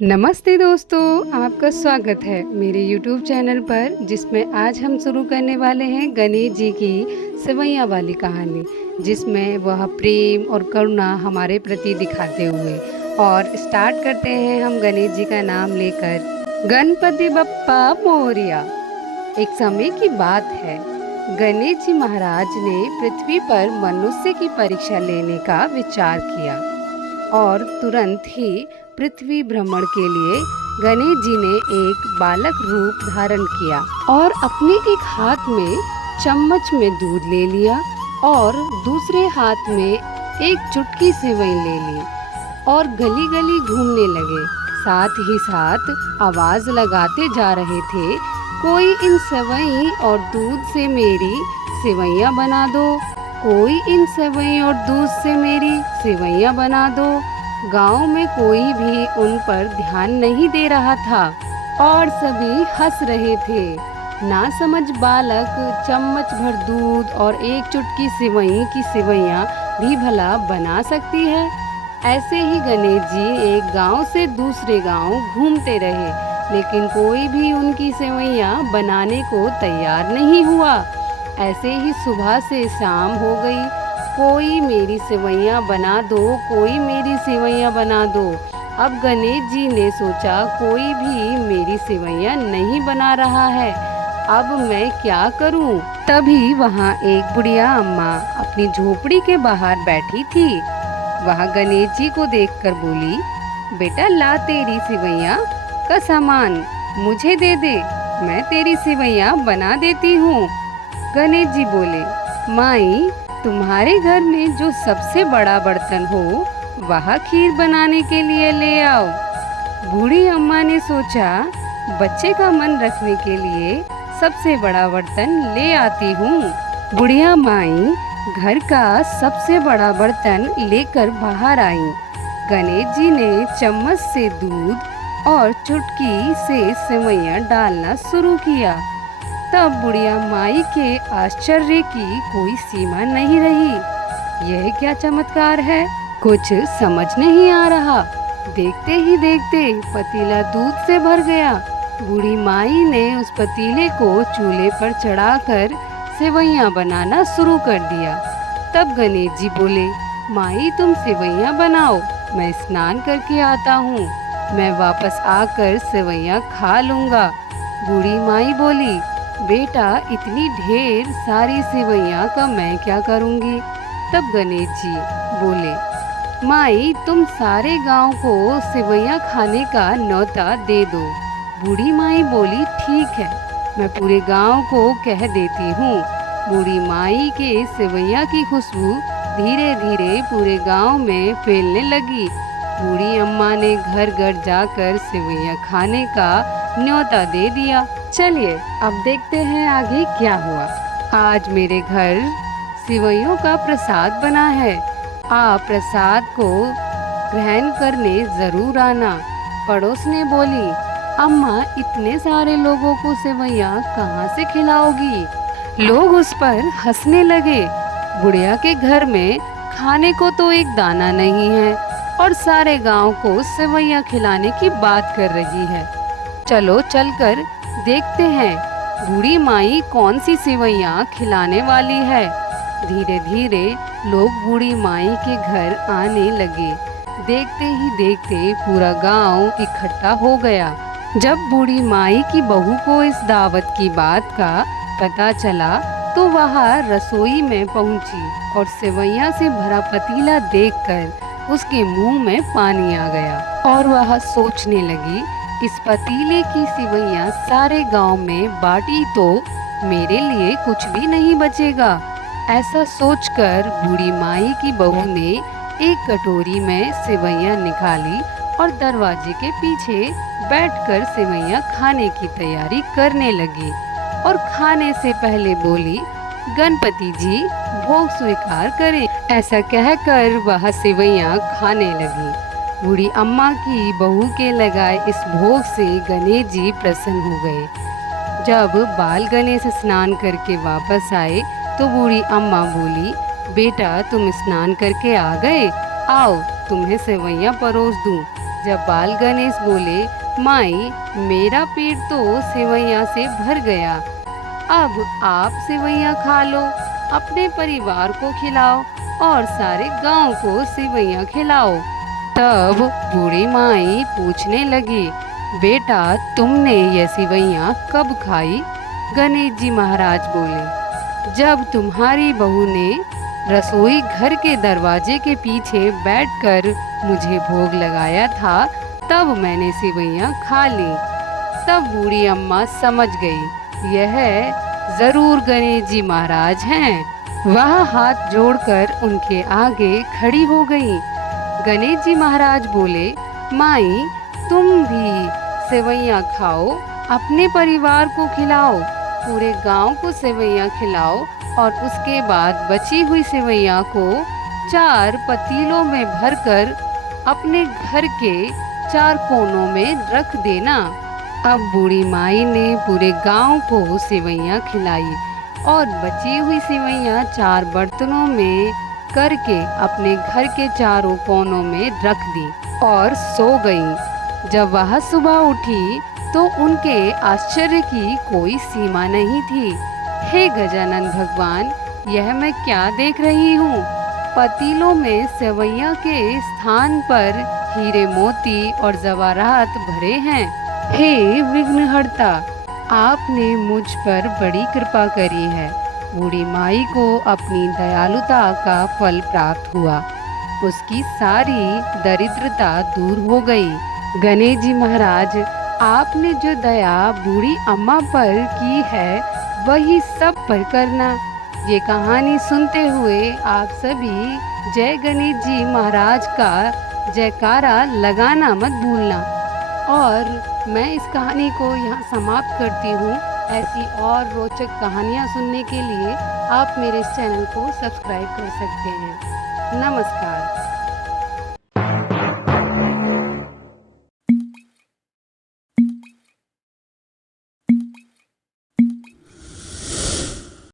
नमस्ते दोस्तों, आपका स्वागत है मेरे YouTube चैनल पर, जिसमें आज हम शुरू करने वाले हैं गणेश जी की सेवैयाँ वाली कहानी, जिसमें वह प्रेम और करुणा हमारे प्रति दिखाते हुए। और स्टार्ट करते हैं हम गणेश जी का नाम लेकर। गणपति बप्पा मोरया। एक समय की बात है, गणेश जी महाराज ने पृथ्वी पर मनुष्य की परीक्षा लेने का विचार किया और तुरंत ही पृथ्वी भ्रमण के लिए गणेश जी ने एक बालक रूप धारण किया और अपने एक हाथ में चम्मच में दूध ले लिया और दूसरे हाथ में एक चुटकी सेवई ले ली और गली गली घूमने लगे। साथ ही साथ आवाज लगाते जा रहे थे, कोई इन सेवई और दूध से मेरी सेवैयाँ बना दो, कोई इन सेवई और दूध से मेरी सेवैयाँ बना दो। गांव में कोई भी उन पर ध्यान नहीं दे रहा था और सभी हंस रहे थे। ना समझ बालक चम्मच भर दूध और एक चुटकी सेवई की सेवैयाँ भी भला बना सकती है। ऐसे ही गणेश जी एक गांव से दूसरे गांव घूमते रहे, लेकिन कोई भी उनकी सेवैयाँ बनाने को तैयार नहीं हुआ। ऐसे ही सुबह से शाम हो गई, कोई मेरी सेवैयाँ बना दो, कोई मेरी सेवैयाँ बना दो। अब गणेश जी ने सोचा, कोई भी मेरी सेवैयाँ नहीं बना रहा है, अब मैं क्या करूं? तभी वहाँ एक बुढ़िया अम्मा अपनी झोपड़ी के बाहर बैठी थी। वह गणेश जी को देखकर बोली, बेटा ला तेरी सेवैयाँ का सामान मुझे दे दे, मैं तेरी सेवैयाँ बना देती हूँ। गणेश जी बोले, माई तुम्हारे घर में जो सबसे बड़ा बर्तन हो वह खीर बनाने के लिए ले आओ। बूढ़ी अम्मा ने सोचा, बच्चे का मन रखने के लिए सबसे बड़ा बर्तन ले आती हूँ। बुढ़िया माई घर का सबसे बड़ा बर्तन लेकर बाहर आई। गणेश जी ने चम्मच से दूध और चुटकी से सेवैयाँ डालना शुरू किया। तब बुढ़िया माई के आश्चर्य की कोई सीमा नहीं रही। यह क्या चमत्कार है, कुछ समझ नहीं आ रहा। देखते ही देखते पतीला दूध से भर गया। बूढ़ी माई ने उस पतीले को चूल्हे पर चढ़ाकर सेवैयाँ बनाना शुरू कर दिया। तब गणेश जी बोले, माई तुम सेवैयाँ बनाओ, मैं स्नान करके आता हूँ, मैं वापस आकर सेवैयाँ खा लूँगा। बूढ़ी माई बोली, बेटा इतनी ढेर सारी सेवैयाँ का मैं क्या करूँगी? तब गणेश जी बोले, माई तुम सारे गांव को सेवैयाँ खाने का न्योता दे दो। बूढ़ी माई बोली, ठीक है, मैं पूरे गांव को कह देती हूँ। बूढ़ी माई के सेवैयाँ की खुशबू धीरे धीरे पूरे गांव में फैलने लगी। बूढ़ी अम्मा ने घर घर जाकर सेवैयाँ खाने का न्योता दे दिया। चलिए अब देखते हैं आगे क्या हुआ। आज मेरे घर सेवैयों का प्रसाद बना है, आप प्रसाद को ग्रहण करने जरूर आना। पड़ोस ने बोली, अम्मा इतने सारे लोगों को सेवैयाँ कहाँ से खिलाओगी? लोग उस पर हंसने लगे। बुढ़िया के घर में खाने को तो एक दाना नहीं है और सारे गांव को सेवैयाँ खिलाने की बात कर रही है। चलो चलकर देखते हैं बूढ़ी माई कौन सी सेवैयाँ खिलाने वाली है। धीरे धीरे लोग बूढ़ी माई के घर आने लगे। देखते ही देखते पूरा गांव इकट्ठा हो गया। जब बूढ़ी माई की बहू को इस दावत की बात का पता चला तो वह रसोई में पहुंची और सेवैयाँ से भरा पतीला देखकर उसके मुंह में पानी आ गया और वह सोचने लगी, इस पतीले की सेवैयाँ सारे गांव में बांटी तो मेरे लिए कुछ भी नहीं बचेगा। ऐसा सोचकर बूढ़ी माई की बहू ने एक कटोरी में सेवैयाँ निकाली और दरवाजे के पीछे बैठकर सेवैयाँ खाने की तैयारी करने लगी और खाने से पहले बोली, गणपति जी भोग स्वीकार करें। ऐसा कहकर वह सेवैयाँ खाने लगी। बूढ़ी अम्मा की बहू के लगाए इस भोग से गणेश जी प्रसन्न हो गए। जब बाल गणेश स्नान करके वापस आए तो बूढ़ी अम्मा बोली, बेटा तुम स्नान करके आ गए, आओ तुम्हें सेवैयाँ परोस दूं। जब बाल गणेश बोले, माई मेरा पेट तो सेवैया से भर गया, अब आप सेवैयाँ खा लो, अपने परिवार को खिलाओ और सारे गांव को सेवैयाँ खिलाओ। तब बूढ़ी माई पूछने लगी, बेटा तुमने ये सेवैयाँ कब खाई? गणेश जी महाराज बोले, जब तुम्हारी बहू ने रसोई घर के दरवाजे के पीछे बैठकर मुझे भोग लगाया था, तब मैंने सेवैयाँ खा ली। तब बूढ़ी अम्मा समझ गई, यह जरूर गणेश जी महाराज हैं। वह हाथ जोड़कर उनके आगे खड़ी हो गई। गणेश जी महाराज बोले, माई तुम भी सेवैयाँ खाओ, अपने परिवार को खिलाओ, पूरे गांव को सेवैयाँ खिलाओ और उसके बाद बची हुई सेवैयाँ को 4 पतीलों में भरकर अपने घर के 4 कोनों में रख देना। अब बूढ़ी माई ने पूरे गांव को सेवैयाँ खिलाई और बची हुई सेवैयाँ 4 बर्तनों में करके अपने घर के चारों कोनों में रख दी और सो गई। जब वह सुबह उठी तो उनके आश्चर्य की कोई सीमा नहीं थी। हे गजानन भगवान, यह मैं क्या देख रही हूँ? पतीलों में सेवैयाँ के स्थान पर हीरे मोती और जवाहरात भरे हैं। हे विघ्नहर्ता, आपने मुझ पर बड़ी कृपा करी है। बूढ़ी माई को अपनी दयालुता का फल प्राप्त हुआ। उसकी सारी दरिद्रता दूर हो गई। गणेश जी महाराज, आपने जो दया बूढ़ी अम्मा पर की है, वही सब पर करना। ये कहानी सुनते हुए आप सभी जय गणेश जी महाराज का जयकारा लगाना मत भूलना। और मैं इस कहानी को यहाँ समाप्त करती हूँ। ऐसी और रोचक कहानियाँ सुनने के लिए आप मेरे इस चैनल को सब्सक्राइब कर सकते हैं। नमस्कार।